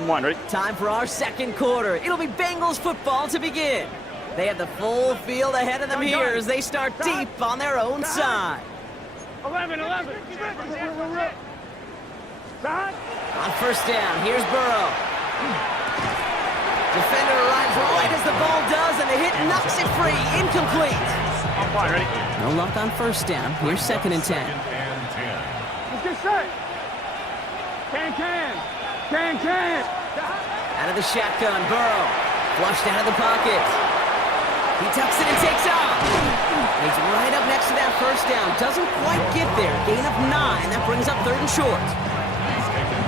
On one, ready? Time for our second quarter. It'll be Bengals football to begin. They have the full field ahead of them here as they start deep on their own side. 11. On first down, here's Burrow. Defender arrives right as the ball does, and the hit knocks it free. Incomplete. On one, ready? No luck on first down. Here's 2nd and 10. Let's get set. Can. Out of the shotgun, Burrow. Flushed out of the pocket. He tucks it and takes off. He's right up next to that first down. Doesn't quite get there. Gain of 9. That brings up 3rd and short.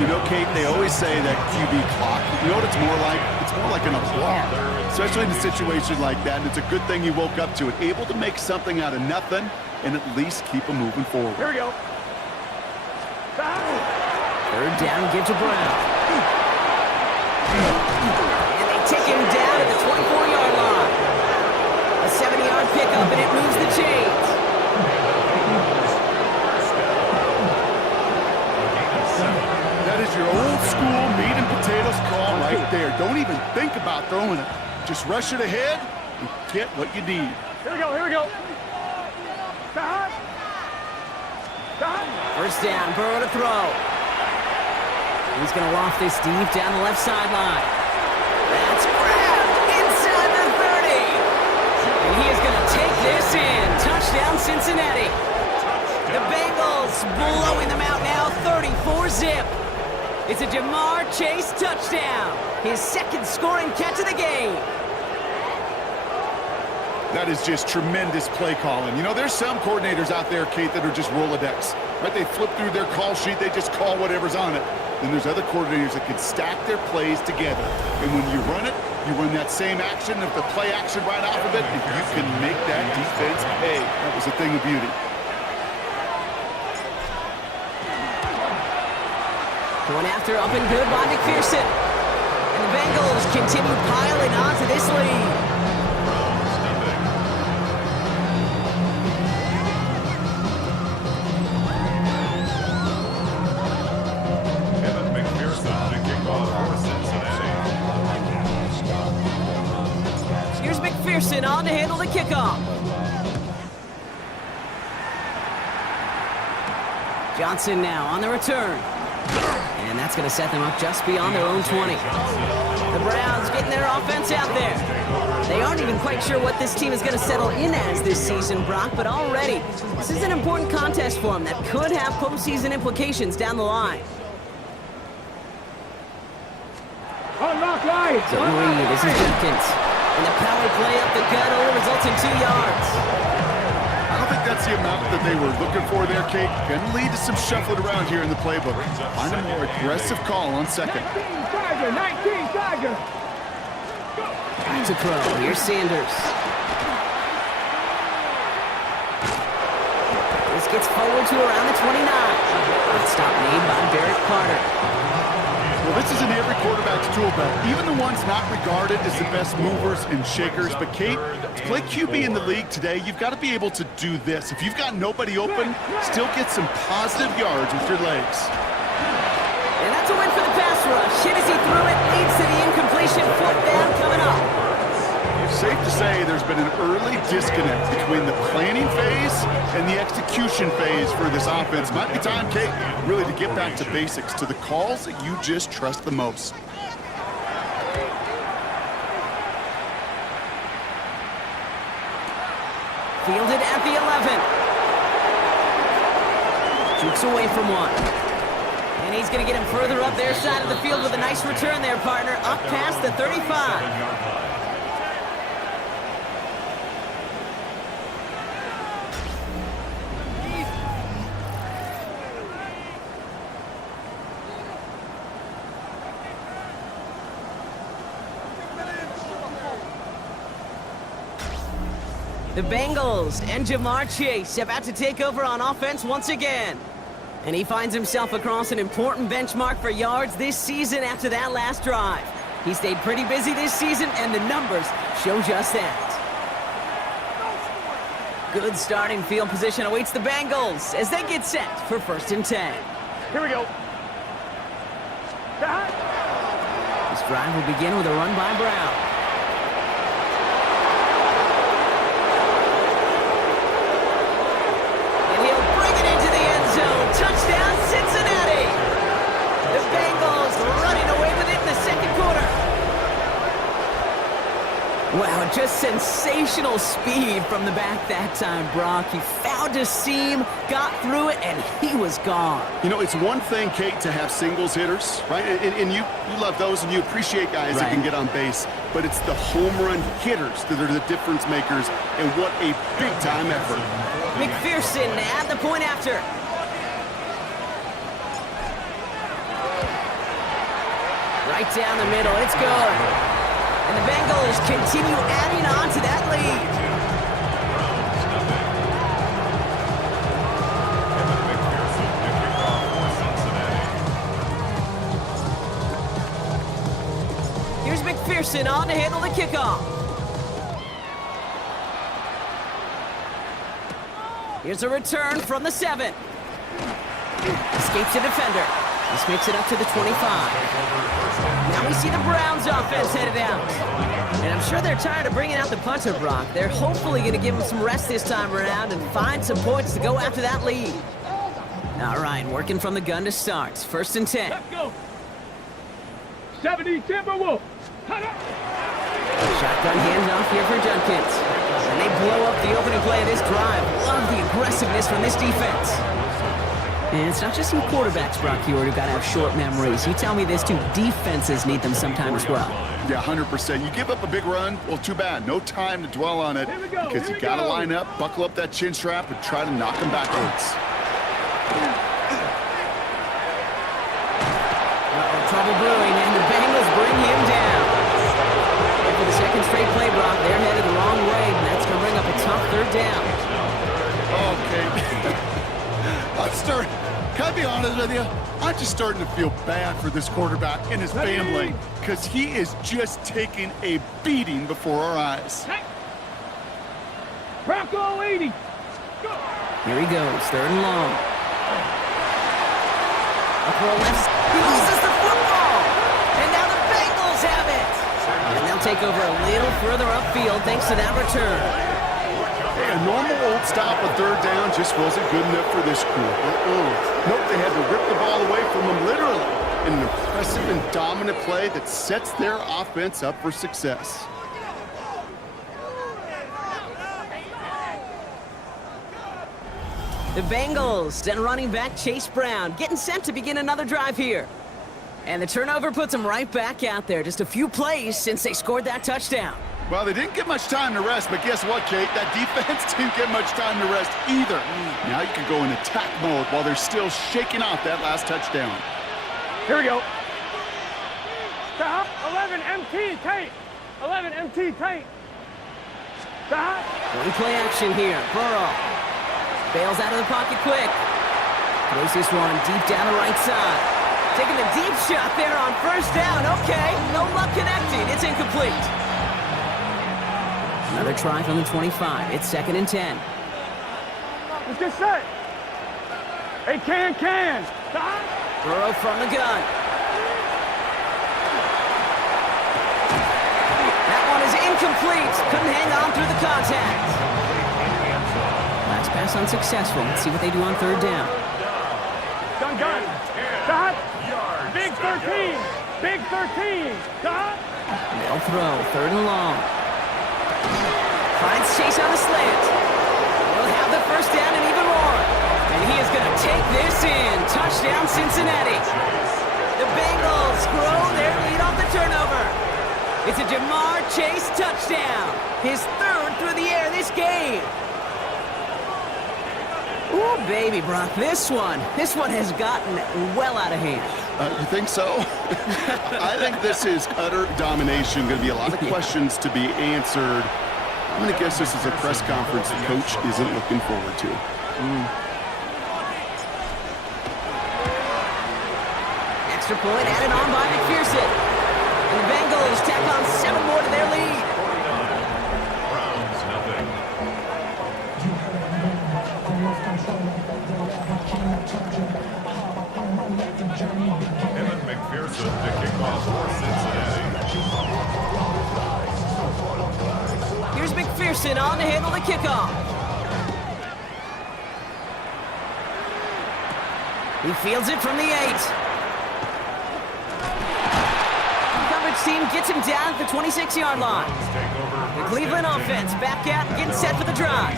You know, Kate, they always say that QB clock. You know what it's more like? It's more like an applause. Especially in a situation like that. And it's a good thing you woke up to it. Able to make something out of nothing and at least keep them moving forward. Here we go. 3rd down, give to Brown. And they take him down at the 24-yard line. A 70-yard pickup, and it moves the chains. That is your old school meat and potatoes call right there. Don't even think about throwing it. Just rush it ahead and get what you need. Here we go. First down, Burrow to throw. He's going to loft this deep down the left sideline. That's grabbed inside the 30. And he is going to take this in. Touchdown, Cincinnati. The Bengals blowing them out now, 34-zip. It's a Jamar Chase touchdown. His 2nd scoring catch of the game. That is just tremendous play calling. You know, there's some coordinators out there, Kate, that are just Rolodex. Right? They flip through their call sheet. They just call whatever's on it. Then there's other coordinators that can stack their plays together. And when you run it, you run that same action of the play action right off of it, and you can make that defense pay. That was a thing of beauty. Going after up and good by McPherson. And the Bengals continue piling onto this lead. Here's McPherson on to handle the kickoff. Johnson now on the return. And that's going to set them up just beyond their own 20. The Browns getting their offense out there. They aren't even quite sure what this team is going to settle in as this season, Brock, but already this is an important contest for them that could have postseason implications down the line. Unlock line. So Reed, this is Jenkins. And the power play up the gut only results in 2 yards. I don't think that's the amount that they were looking for there, Kate. Can lead to some shuffling around here in the playbook. Find a more aggressive call on 2nd. 19 Tiger. Back to throw. Here's Sanders. This gets forward to around the 29. Good stop made by Derek Carter. Well, this isn't every quarterback's tool belt. Even the ones not regarded as the best movers and shakers. But, Kate, to play QB in the league today, you've got to be able to do this. If you've got nobody open, still get some positive yards with your legs. And that's a win for the pass rush. Hit as he threw it, leads to the incompletion. 4th down coming up. Safe to say there's been an early disconnect between the planning phase and the execution phase for this offense. Might be time, Kate, really to get back to basics, to the calls that you just trust the most. Fielded at the 11. Jukes away from one. And he's going to get him further up their side of the field with a nice return there, partner, up past the 35. The Bengals and Jamar Chase about to take over on offense once again. And he finds himself across an important benchmark for yards this season after that last drive. He stayed pretty busy this season, and the numbers show just that. Good starting field position awaits the Bengals as they get set for 1st and 10. Here we go. This drive will begin with a run by Brown. And he'll bring it into the end zone. Touchdown, Cincinnati! The Bengals running away with it in the second quarter. Wow, just sensational speed from the back that time, Brock. He found a seam, got through it, and he was gone. You know, it's one thing, Kate, to have singles hitters, right? And you love those, and you appreciate guys that can get on base. But it's the home run hitters that are the difference makers, and what a big-time effort. McPherson at the point after. Right down the middle, it's good. And the Bengals continue adding on to that lead. Here's McPherson on to handle the kickoff. Here's a return from the 7. Escapes the defender. This makes it up to the 25. Now we see the Browns offense headed out. And I'm sure they're tired of bringing out the punter, Brock. They're hopefully going to give him some rest this time around and find some points to go after that lead. All right, working from the gun to start. 1st and 10. Let's go. 70 Timberwolves. Shotgun handoff here for Junkins. And they blow up the opening play of this drive. Love the aggressiveness from this defense. And it's not just you quarterbacks, Brock Hewitt, who got to have short memories. You tell me this too, defenses need them sometimes as well. Yeah, 100%. You give up a big run, well, too bad. No time to dwell on it because you got to line up, buckle up that chin strap, and try to knock them backwards. Trouble brewing, and the Bengals bring him down. And for the second straight play, Brock, they're headed the wrong way, and that's going to bring up a tough 3rd down. Okay. Can I be honest with you? I'm just starting to feel bad for this quarterback and his family because he is just taking a beating before our eyes. Bronco 80. Here he goes, 3rd and long. Up for a left. He loses the football. And now the Bengals have it. And they'll take over a little further upfield thanks to that return. A normal old stop on 3rd down just wasn't good enough for this crew. Nope, they had to rip the ball away from them literally in an impressive and dominant play that sets their offense up for success. The Bengals and running back Chase Brown getting set to begin another drive here. And the turnover puts them right back out there. Just a few plays since they scored that touchdown. Well, they didn't get much time to rest, but guess what, Kate? That defense didn't get much time to rest either. Now you can go in attack mode while they're still shaking off that last touchdown. Here we go. Stop. 11 MT tape. 11 MT tape. Stop. One play action here. Burrow bails out of the pocket quick. Throws this one deep down the right side. Taking a deep shot there on 1st down. Okay, no luck connecting. It's incomplete. Another try from the 25. It's 2nd and 10. Let's get set. Hey, can. Stop. Burrow from the gun. That one is incomplete. Couldn't hang on through the contact. Last pass unsuccessful. Let's see what they do on 3rd down. Gun. Stop. Big 13. Big 13. Stop. They'll throw. 3rd and long. Finds Chase on the slant. He'll have the 1st down and even more. And he is going to take this in. Touchdown, Cincinnati. The Bengals grow their lead off the turnover. It's a Jamar Chase touchdown. His 3rd through the air this game. Ooh, baby, Brock, this one has gotten well out of hand. You think so? I think this is utter domination. Going to be a lot of questions to be answered. I'm going to guess this is a press conference the coach isn't looking forward to. Extra point added on by McPherson. And the Bengals tack on 7 more to their lead. McPherson to kick off for Cincinnati. McPherson on to handle the kickoff. He fields it from the 8. Coverage team gets him down at the 26-yard line. The Cleveland offense back out, getting set for the drive.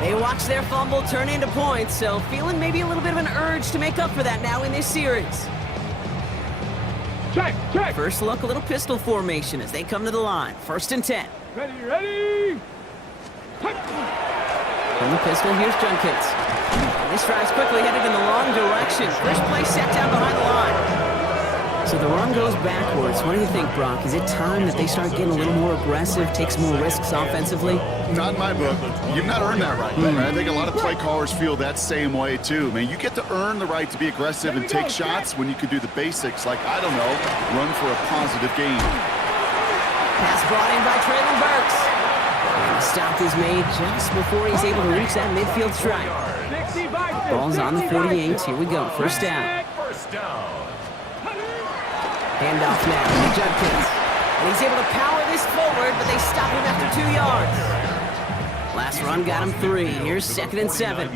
They watch their fumble turn into points, so feeling maybe a little bit of an urge to make up for that now in this series. Check, check. First look, a little pistol formation as they come to the line. 1st and 10. Ready, ready. From the pistol, here's Junkins. This drive's quickly headed in the wrong direction. First play set down behind the line. So the run goes backwards. What do you think, Brock? Is it time that they start getting a little more aggressive, take some more risks offensively? Not in my book. You've not earned that right. I think a lot of play callers feel that same way, too. Man, you get to earn the right to be aggressive and take shots when you can do the basics, like, I don't know, run for a positive gain. Pass brought in by Traylon Burks. And the stop is made just before he's able to reach that midfield strike. Ball's on the 48. Here we go. First down. Handoff now to Junkins. And he's able to power this forward, but they stop him after 2 yards. Last run got him 3. Here's 2nd and 7.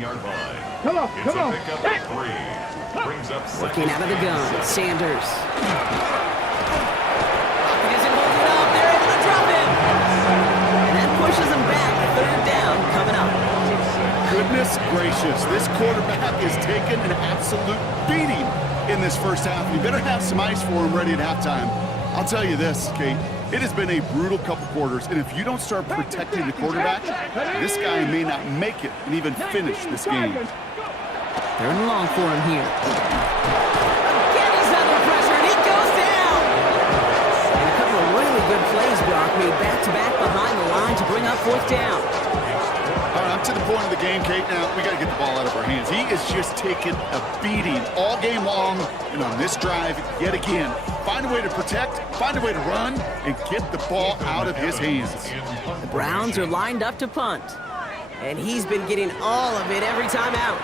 Come on, come on. Working out of the gun. Sanders. He doesn't hold it up. They're able to drop him. And that pushes him back. 3rd down coming up. Goodness gracious, this quarterback is taking an absolute beating in this first half. You better have some ice for him ready at halftime. I'll tell you this, Kate, it has been a brutal couple quarters, and if you don't start protecting the quarterback, this guy may not make it and even finish this game. They're in long for him here. Again, he's under pressure, and he goes down! And a couple of really good plays, Brock, made back-to-back behind the line to bring up 4th down. All right, I'm to the point of the game, Kate. Now, we got to get the ball out of our hands. He is just taking a beating all game long, and on this drive, yet again, find a way to protect, find a way to run, and get the ball out of his hands. The Browns are lined up to punt, and he's been getting all of it every time out.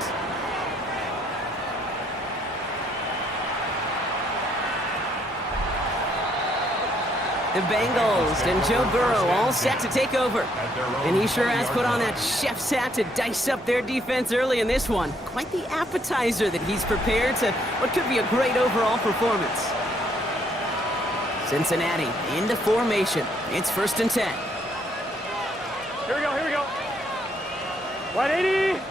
The Bengals and Joe Burrow all set to take over. And he sure has put on that chef's hat to dice up their defense early in this one. Quite the appetizer that he's prepared to what could be a great overall performance. Cincinnati into formation. It's 1st and 10. Here we go, here we go. 180.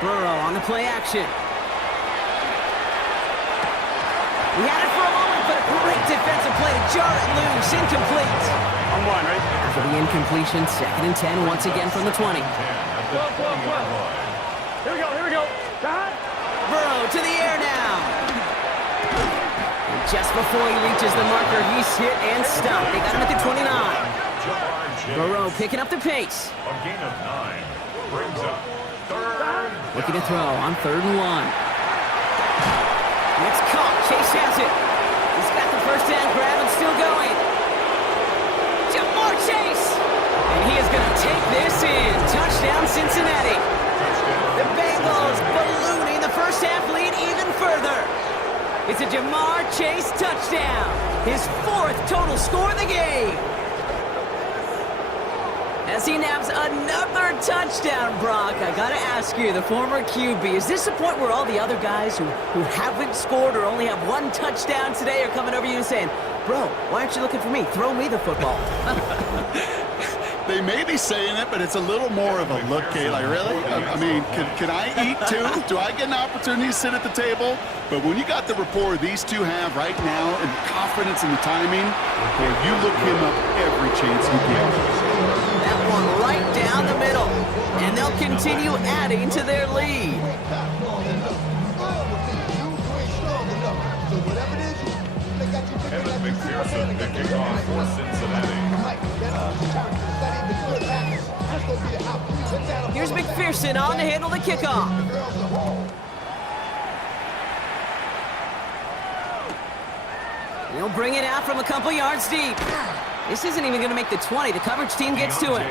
Burrow on the play action. He had it for a moment, but a great defensive play to jar it loose. Incomplete. On 1, right? After the incompletion, 2nd and 10 once again from the 20. Here we go, here we go. Burrow to the air now. And just before he reaches the marker, he's hit and stopped. They got him at the 29. Burrow picking up the pace. A gain of 9 brings up 3rd. Looking to throw on 3rd and 1. It's caught. Chase has it. He's got the first down grab and still going. Jamar Chase. And he is going to take this in. Touchdown, Cincinnati. The Bengals ballooning the first half lead even further. It's a Jamar Chase touchdown. His 4th total score of the game. As he nabs another touchdown, Brock, I gotta ask you, the former QB, is this the point where all the other guys who haven't scored or only have 1 touchdown today are coming over you and saying, bro, why aren't you looking for me? Throw me the football. They may be saying it, but it's a little more of a look, Kate. Like, really? I mean, can I eat too? Do I get an opportunity to sit at the table? But when you got the rapport these two have right now and the confidence in the timing, boy, you look him up every chance you get. That one right down the middle. And they'll continue adding to their lead. Evan McPherson picking off for Cincinnati. Here's McPherson on to handle the kickoff. He'll bring it out from a couple yards deep. This isn't even going to make the 20. The coverage team gets to it.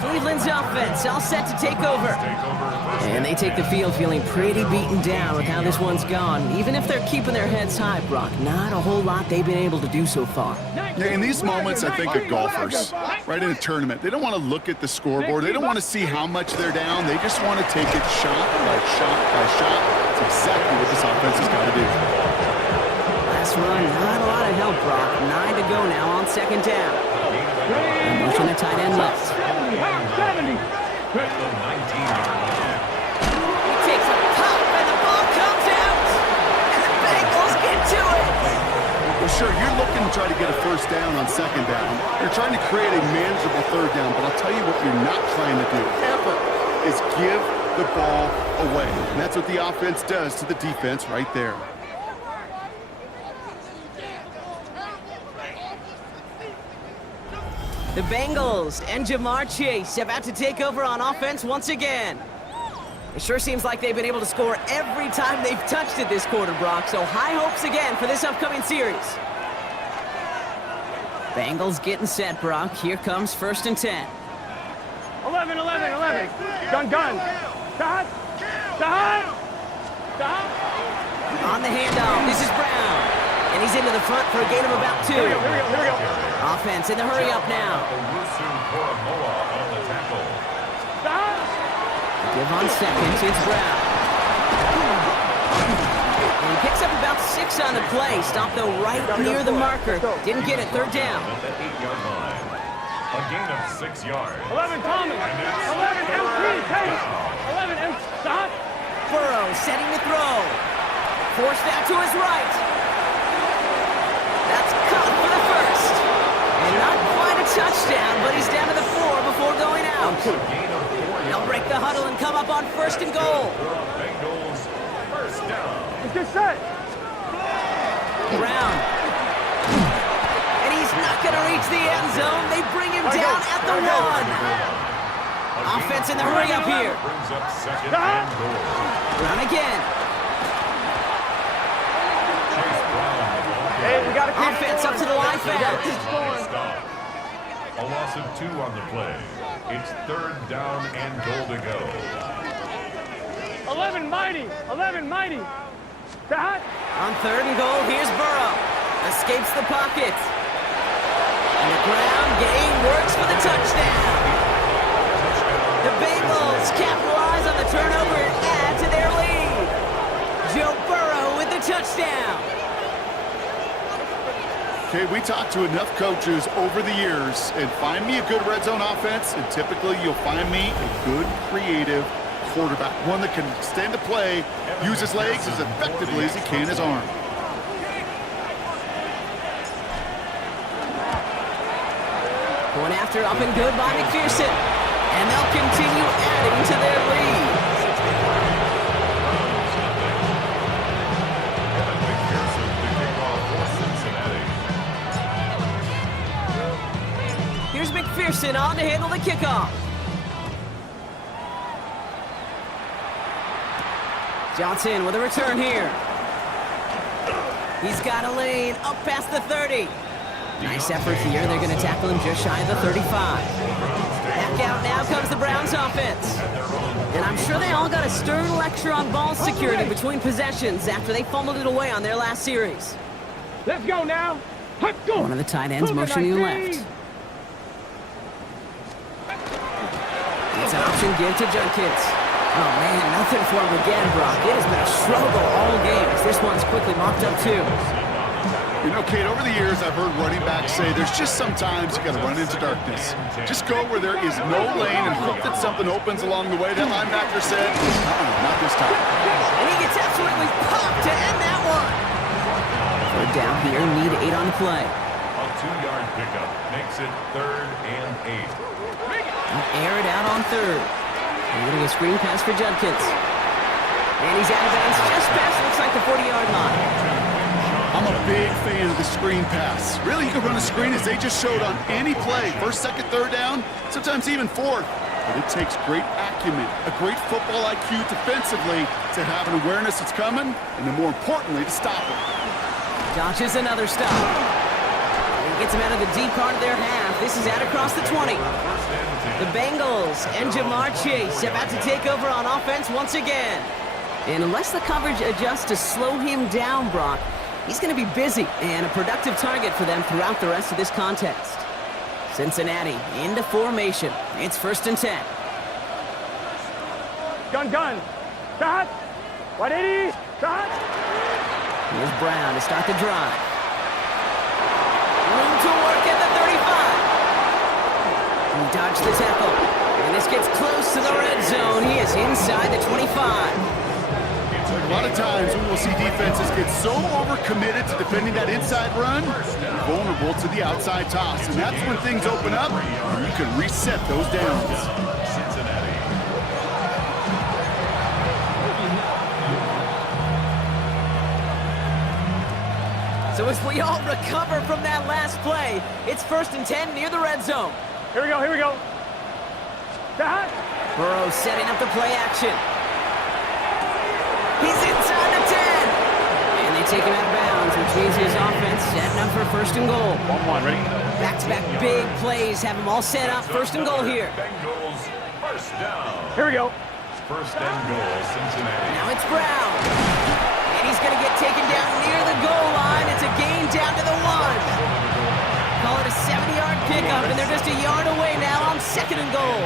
Cleveland's offense all set to take over. And they take the field feeling pretty beaten down with how this one's gone. Even if they're keeping their heads high, Brock, not a whole lot they've been able to do so far. Yeah, in these moments, I think of golfers, right in a tournament. They don't want to look at the scoreboard. They don't want to see how much they're down. They just want to take it shot by shot by shot. That's exactly what this offense has got to do. Last run, not a lot of help, Brock. 9 to go now on second down. Motion to tight end left. 70. He takes a pop, and the ball comes out. And the Bengals get to it. Well, sure, you're looking to try to get a first down on second down. You're trying to create a manageable third down, but I'll tell you what you're not trying to do is give the ball away. And that's what the offense does to the defense right there. The Bengals and Jamar Chase about to take over on offense once again. It sure seems like they've been able to score every time they've touched it this quarter, Brock, so high hopes again for this upcoming series. Bengals getting set, Brock. Here comes 1st and 10. 11. Gun. Dot. On the handoff, this is Brown. And he's into the front for a gain of about 2. Here we go. Offense in the hurry up now. Give on seconds, it's Brown. And he picks up about 6 on the play. Stopped though right near the marker. Didn't get it, 3rd down. A gain of 6 yards. 11 Thomas. 11 MT Tate. 11 MT. Dot. Burrow setting the throw. Forced out to his right. That's caught for the first. And not quite a touchdown, but he's down to the 4 before going out. They'll break the huddle and come up on 1st and goal. Bengals first down. Let's get set. Brown. And he's not going to reach the end zone. They bring him down at the 1. Offense in the hurry up here. Brings up 2nd and goal. Brown again. Hey, we got to keep Offense up to the line fast. A loss of 2 on the play. It's 3rd down and goal to go. 11 mighty. Dot. On 3rd and goal, here's Burrow. Escapes the pocket. And the ground game works for the touchdown. The Bengals capitalize on the turnover and add to their lead. Joe Burrow with the touchdown. Okay, we talked to enough coaches over the years, and find me a good red zone offense, and typically you'll find me a good, creative quarterback, one that can stand to play, use his legs as effectively as he can his arm. Going after up and good by McPherson. And they'll continue adding to their lead. Here's McPherson on to handle the kickoff. Johnson with a return here. He's got a lane up past the 30. Nice effort here. They're going to tackle him just shy of the 35. Back out now comes the Browns offense. And I'm sure they all got a stern lecture on ball security between possessions after they fumbled it away on their last series. Let's go now. Let's go. One of the tight ends motioning left. It's an option give to Judkins. Oh, man, nothing for him again, Brock. It has been a struggle all game as this one's quickly mopped up, too. You know, Kate, over the years, I've heard running backs say there's just sometimes you got to run into darkness. Just go where there is no lane and hope that something opens along the way. That linebacker said, not this time. And he gets absolutely popped to end that one. Third down here, need 8 on the play. A 2-yard pickup makes it 3rd and 8. Air it out on 3rd. A little screen pass for Judkins. And he's out of bounds just past, looks like the 40-yard line. I'm a big fan of the screen pass. Really, you can run a screen as they just showed on any play. 1st, 2nd, 3rd down, sometimes even 4th. But it takes great acumen, a great football IQ defensively to have an awareness it's coming, and then more importantly, to stop it. Dodges another stop. He Gets him out of the deep part of their half. This is out across the 20. The Bengals and Jamar Chase about to take over on offense once again. And unless the coverage adjusts to slow him down, Brock, he's going to be busy and a productive target for them throughout the rest of this contest. Cincinnati into formation. It's 1st and 10. Gun. Start. 180. Start. Here's Brown to start the drive. Room to work at the 35. He dodged the tackle. And this gets close to the red zone. He is inside the 25. A lot of times we will see defenses get so overcommitted to defending that inside run, vulnerable to the outside toss. And that's when things open up, and you can reset those downs. Cincinnati. So as we all recover from that last play, it's 1st and 10 near the red zone. Here we go. Start. Burrow setting up the play action. He's inside the 10. And they take him out of bounds, which means his offense setting up for 1st and goal. 1-1, ready? Back-to-back big plays have them all set up. 1st and goal here. Bengals, 1st down. Here we go. 1st and goal, Cincinnati. Now it's Brown. And he's going to get taken down near the goal line. It's a gain down to the 1. Call it a 70-yard pickup, and they're just a yard away now on 2nd and goal.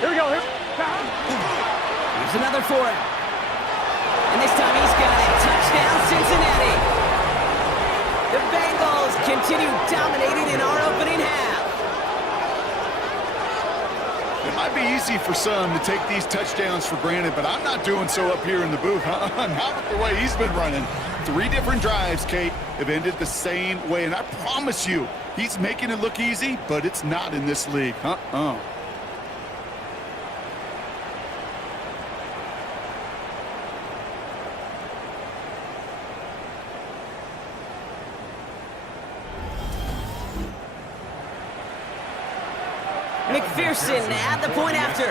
Here we go. Here's another for him. And this time he's got it. Touchdown, Cincinnati. The Bengals continue dominating in our opening half. It might be easy for some to take these touchdowns for granted, but I'm not doing so up here in the booth. Not with the way he's been running. 3 different drives, Kate, have ended the same way. And I promise you, he's making it look easy, but it's not in this league. McPherson at the point after.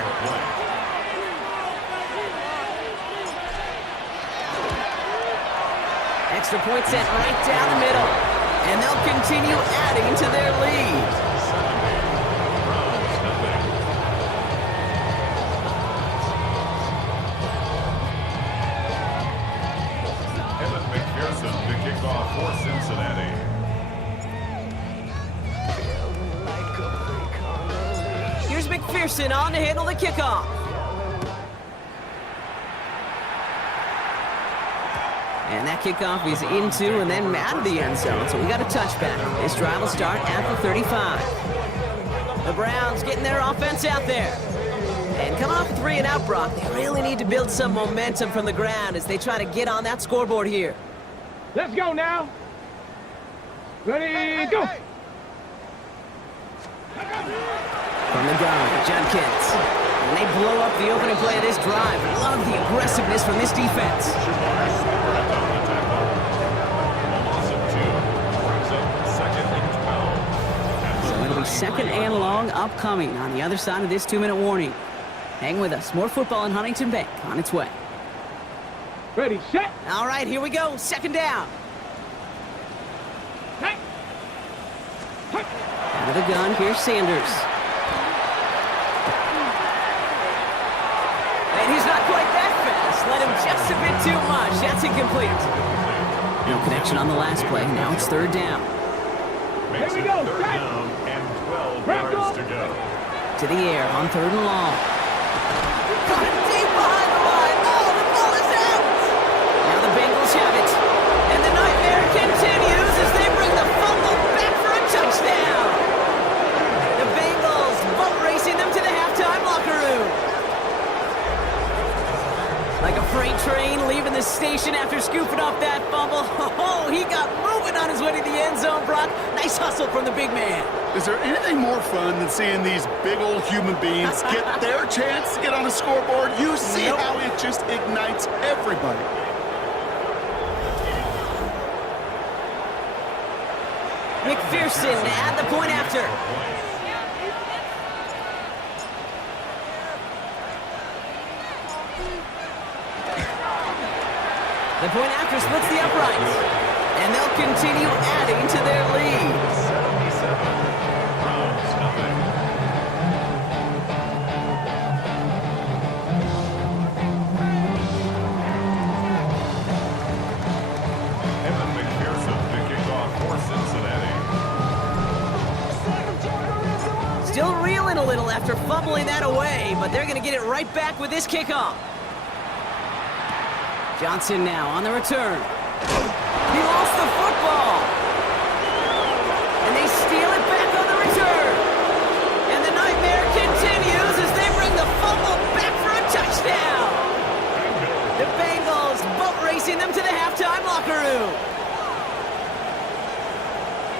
Extra point set right down the middle. And they'll continue adding to their lead. Evan McPherson to kick off for Cincinnati. Here's McPherson on to handle the kickoff. And that kickoff is into and then out of the end zone. So we got a touchback. This drive will start at the 35. The Browns getting their offense out there. And coming off a 3 and out, Brock, they really need to build some momentum from the ground as they try to get on that scoreboard here. Let's go now. Ready, go. From the gun, Jenkins. And they blow up the opening play of this drive. Love the aggressiveness from this defense. So it'll be 2nd and long upcoming on the other side of this 2-minute warning. Hang with us. More football in Huntington Bank on its way. Ready, set. All right, here we go. 2nd down. Hey. Out of the gun, here's Sanders. And he's not quite that fast. Let him just a bit too much. That's incomplete. No connection on the last play. Now it's 3rd down. Here we go. 3rd down and 12 yards to go. To the air on 3rd and long. Got it deep behind the line. Oh, the ball is out. Now the Bengals have it. And the nightmare continues as they bring the fumble back for a touchdown. The Bengals boat racing them to the halftime locker room. Like a freight train leaving the station after scooping up that fumble. Oh, he got moving on his way to the end zone, Brock. Nice hustle from the big man. Is there anything more fun than seeing these big old human beings get their chance to get on a scoreboard? You see how it just ignites everybody. McPherson at the point after. The point after splits the uprights. And they'll continue adding to their lead. 77. Browns, nothing. Evan McPherson to kick off for Cincinnati. Still reeling a little after fumbling that away, but they're going to get it right back with this kickoff. Johnson now on the return. He lost the football. And they steal it back on the return. And the nightmare continues as they bring the fumble back for a touchdown. The Bengals boat racing them to the halftime locker room.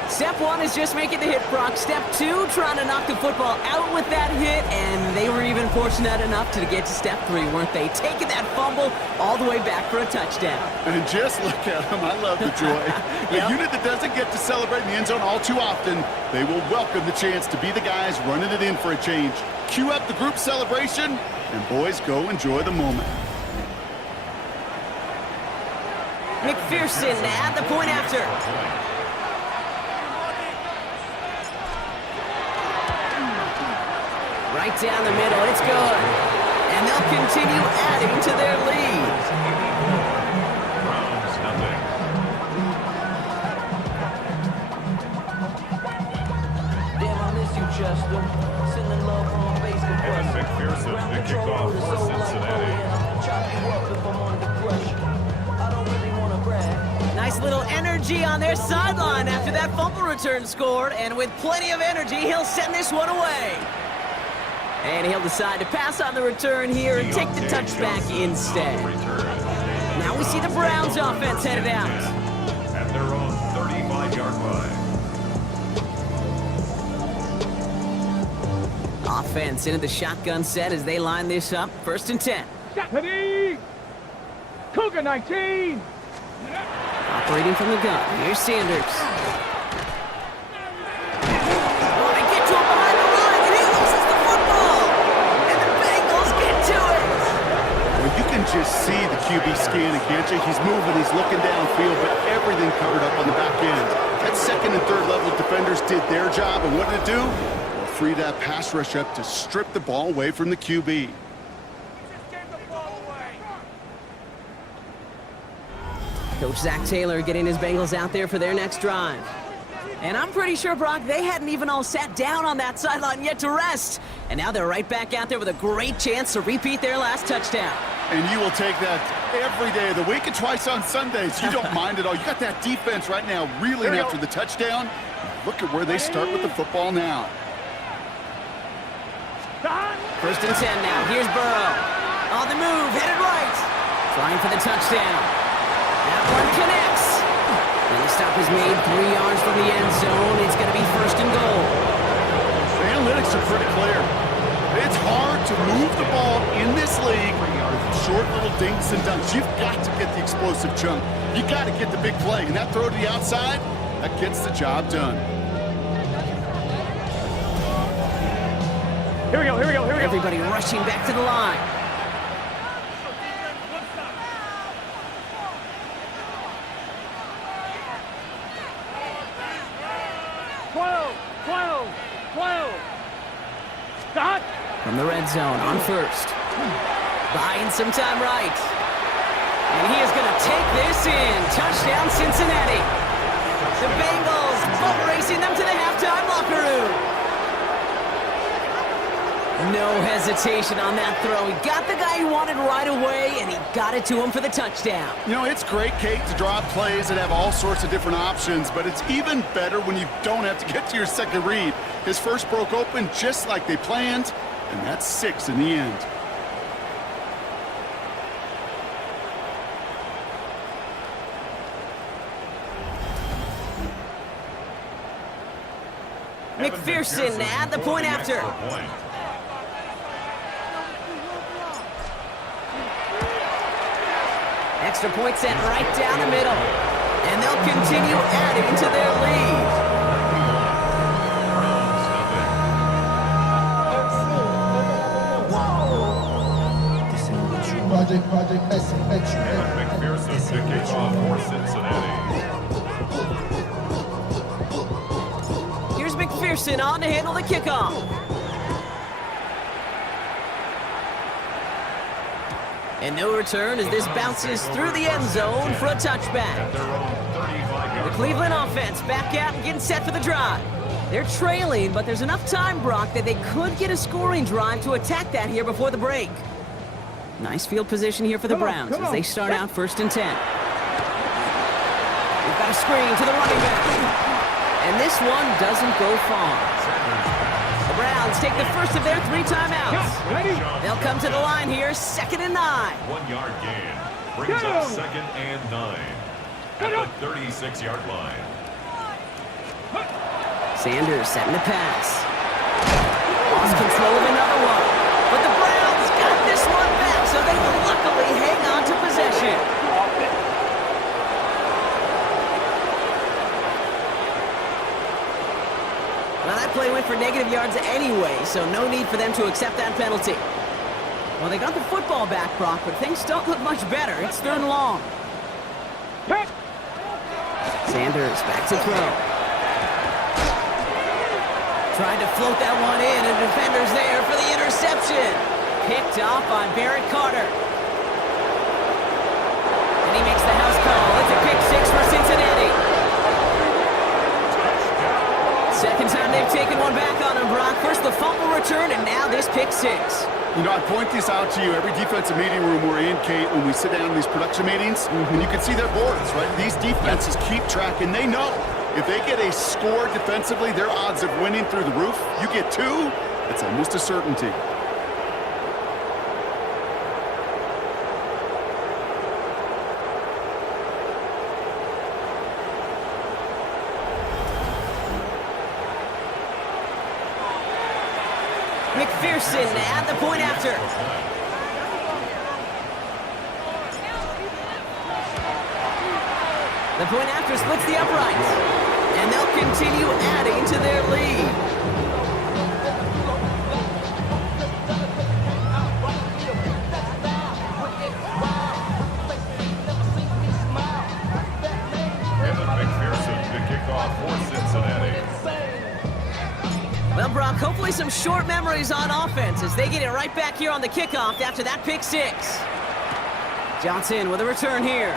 Step one is just making the hit, Brock. Step two, trying to knock the football out with that hit, and they were even fortunate enough to get to step three, weren't they? Taking that fumble all the way back for a touchdown. And just look at them. I love the joy. Yep. A unit that doesn't get to celebrate in the end zone all too often, they will welcome the chance to be the guys running it in for a change. Cue up the group celebration, and boys, go enjoy the moment. McPherson at the point after. Right down the middle, it's good. And they'll continue adding to their lead. Browns, nothing. Damn, I miss you, Chester. Sending love from my base Evan compressor. McPherson to kick off for Cincinnati. Chop you up if I'm under pressure. I don't really want to brag. Nice little energy on their sideline after that fumble return scored. And with plenty of energy, he'll send this one away. And he'll decide to pass on the return here and take the touchback instead. Now we see the Browns offense headed out. At their own 35-yard line. Offense into the shotgun set as they line this up. 1st and 10. Deputy! Cougar 19! Operating from the gun. Here's Sanders. Oh, they get to him behind the line, and he loses the football. And the Bengals get to it. Well, you can just see the QB scanning, can't you? He's moving, he's looking downfield, but everything covered up on the back end. That 2nd and 3rd level defenders did their job, and what did it do? Well, free that pass rush up to strip the ball away from the QB. Coach Zach Taylor getting his Bengals out there for their next drive. And I'm pretty sure, Brock, they hadn't even all sat down on that sideline yet to rest. And now they're right back out there with a great chance to repeat their last touchdown. And you will take that every day of the week and twice on Sundays. You don't mind at all. You got that defense right now reeling after the touchdown. Look at where they start with the football now. 1st and 10 now. Here's Burrow. On the move, headed right. Trying for the touchdown. That one connects. And the stop is made 3 yards from the end zone. It's going to be 1st and goal. The analytics are pretty clear. It's hard to move the ball in this league with short little dinks and dunks. You've got to get the explosive chunk. You got to get the big play. And that throw to the outside, that gets the job done. Here we go, here we go, here we go. Everybody rushing back to the line. Stop! From the red zone on 1st. Buying some time right. And he is going to take this in. Touchdown, Cincinnati. The Bengals boat racing them to the halftime locker room. No hesitation on that throw. He got the guy he wanted right away, and he got it to him for the touchdown. You know, it's great, Kate, to draw up plays and have all sorts of different options, but it's even better when you don't have to get to your second read. His first broke open just like they planned, and that's 6 in the end. McPherson at the point after. Extra point set right down the middle. And they'll continue adding to their lead. Evan McPherson to kick off for Cincinnati. Here's McPherson on to handle the kickoff. And no return as this bounces through the end zone for a touchback. The Cleveland offense back out and getting set for the drive. They're trailing, but there's enough time, Brock, that they could get a scoring drive to attack that here before the break. Nice field position here for the Browns as they start out 1st and 10. We've got a screen to the running back. And this one doesn't go far. The Browns take the first of their 3 timeouts. They'll come to the line here, 2nd and 9. 1 yard gain brings up 2nd and 9 at the 36-yard line. Sanders setting the pass. Lost control of another one. But the Browns got this one back, so they will luckily hang on to possession. Well, that play went for negative yards anyway, so no need for them to accept that penalty. Well, they got the football back, Brock, but things don't look much better. It's 3rd and long. Sanders back to throw. Tried to float that one in, and the defender's there for the interception. Picked off on Barrett Carter. And he makes the house call. It's a pick 6 for Cincinnati. Second time they've taken one back on him, Brock. First the fumble return, and now this pick 6. You know, I point this out to you every defensive meeting room we're in, Kate, when we sit down in these production meetings, and you can see their boards, right? These defenses keep track, and they know if they get a score defensively, their odds of winning through the roof. You get 2, it's almost a certainty. McPherson at the point after. The point after splits the uprights. And they'll continue adding to their lead. Evan McPherson to kick off for Cincinnati. Well, Brock, hopefully some short memories on offense as they get it right back here on the kickoff after that pick 6. Johnson with a return here.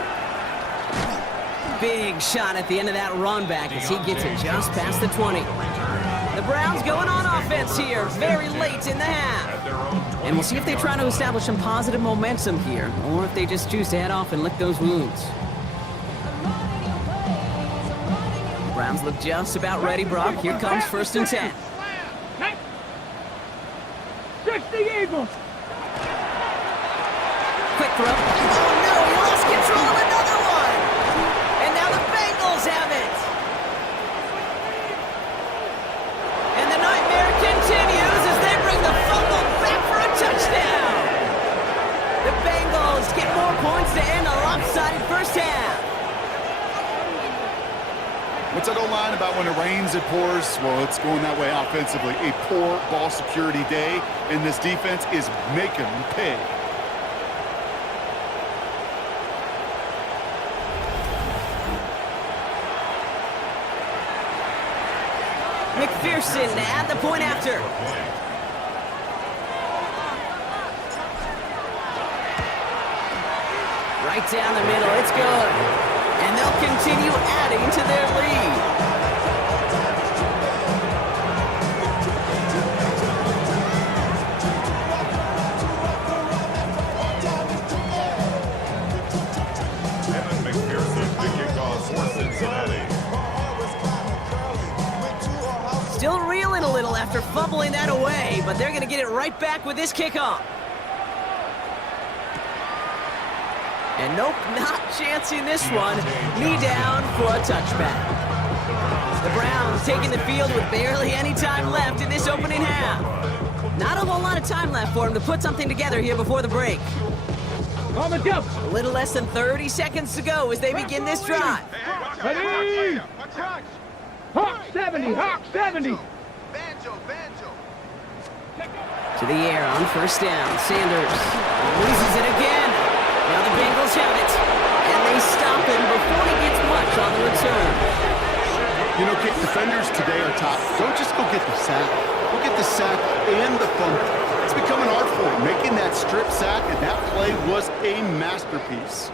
Big shot at the end of that run back as he gets it just past the 20. The Browns going on offense here very late in the half. And we'll see if they try to establish some positive momentum here or if they just choose to head off and lick those wounds. The Browns look just about ready, Brock. Here comes 1st and 10. Stretch the Eagles. Quick throw. Oh no, he lost control of another one. And now the Bengals have it. And the nightmare continues as they bring the fumble back for a touchdown. The Bengals get more points to end a lopsided first half. What's that old line about when it rains, it pours? Well, it's going that way offensively. A poor ball security day, and this defense is making them pay. McPherson at the point after. Right down the middle, it's good. And they'll continue adding to their lead. Evan McPherson to kick off for Cincinnati. Still reeling a little after fumbling that away, but they're going to get it right back with this kickoff. And nope, not chancing this one. Knee down for a touchback. The Browns taking the field with barely any time left in this opening half. Not a whole lot of time left for them to put something together here before the break. A little less than 30 seconds to go as they begin this drive. Ready? Hawk 70, Hawk 70. To the air on 1st down. Sanders loses it again. Now the Bengals have it, and they stop him before he gets much on the return. You know, Kate, defenders today are top. Don't just go get the sack. Go get the sack and the fumble. It's become an art form, making that strip sack, and that play was a masterpiece.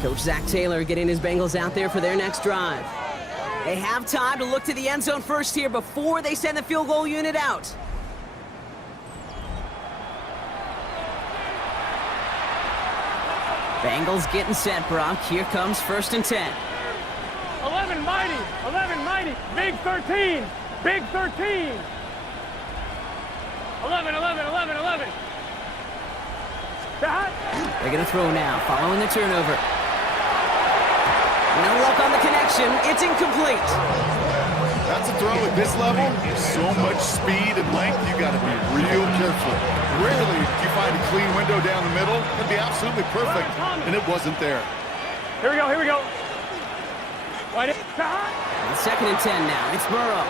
Coach Zach Taylor getting his Bengals out there for their next drive. They have time to look to the end zone first here before they send the field goal unit out. Bengals getting set, Brock. Here comes 1st and 10. 11 mighty, 11 mighty, big 13, big 13. 11, 11, 11, 11. They're going to throw now, following the turnover. No luck on the connection. It's incomplete. That's a throw at this level. So much speed and length, you got to be real careful. Rarely do you find a clean window down the middle. It'd be absolutely perfect, and it wasn't there. Here we go, here we go. And 2nd and 10 now. It's Burrow.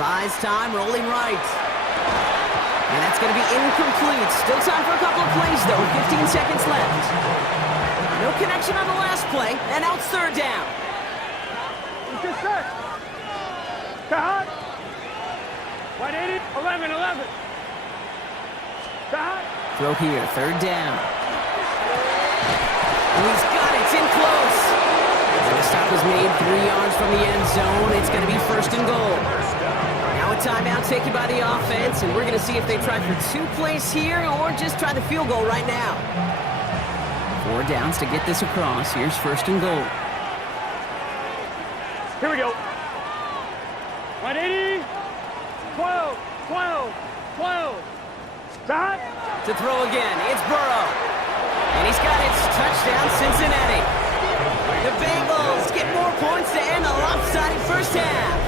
Buys time, rolling right. And that's going to be incomplete. Still time for a couple of plays, though. 15 seconds left. No connection on the last play, and out 3rd down. Get set. Cut. 180, 11, 11. Cut. Throw here, 3rd down. And he's got it. It's in close. And the stop was made 3 yards from the end zone. It's going to be 1st and goal. Now a timeout taken by the offense, and we're going to see if they try for 2 plays here or just try the field goal right now. 4 downs to get this across. Here's 1st and goal. Here we go. 180, 12, 12, 12. Cut. To throw again, it's Burrow. And he's got it. Touchdown, Cincinnati. The Bengals get more points to end a lopsided first half.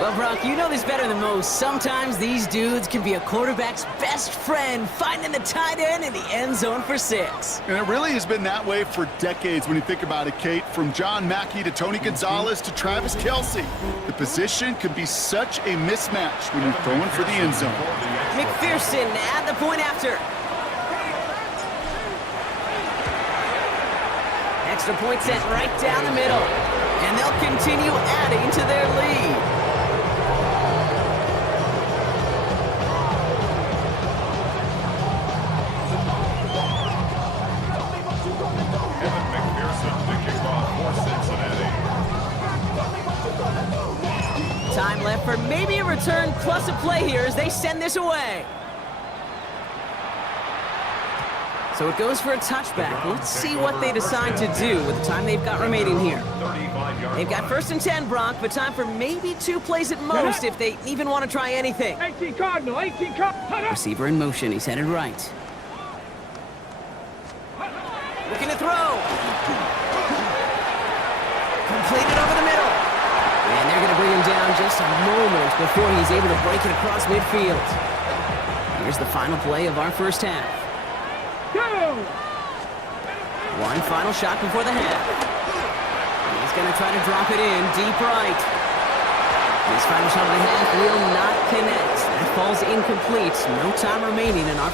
Well, Brock, you know this better than most. Sometimes these dudes can be a quarterback's best friend, finding the tight end in the end zone for 6. And it really has been that way for decades when you think about it, Kate. From John Mackey to Tony Gonzalez to Travis Kelce. The position can be such a mismatch when you're throwing for the end zone. McPherson at the point after. Extra point sent right down the middle. And they'll continue adding to their lead. Time left for maybe a return plus a play here as they send this away. So it goes for a touchback. Let's see what they decide to do with the time they've got remaining here. They've got 1st and 10, Brock, but time for maybe 2 plays at most if they even want to try anything. 18 Cardinal, 18 Cardinal. Receiver in motion. He's headed right. Looking to throw. Completed over the middle. And they're going to bring him down just a moment before he's able to break it across midfield. Here's the final play of our first half. Go! One final shot before the half. He's going to try to drop it in deep right. His final shot of the half will not connect. That falls incomplete. No time remaining in our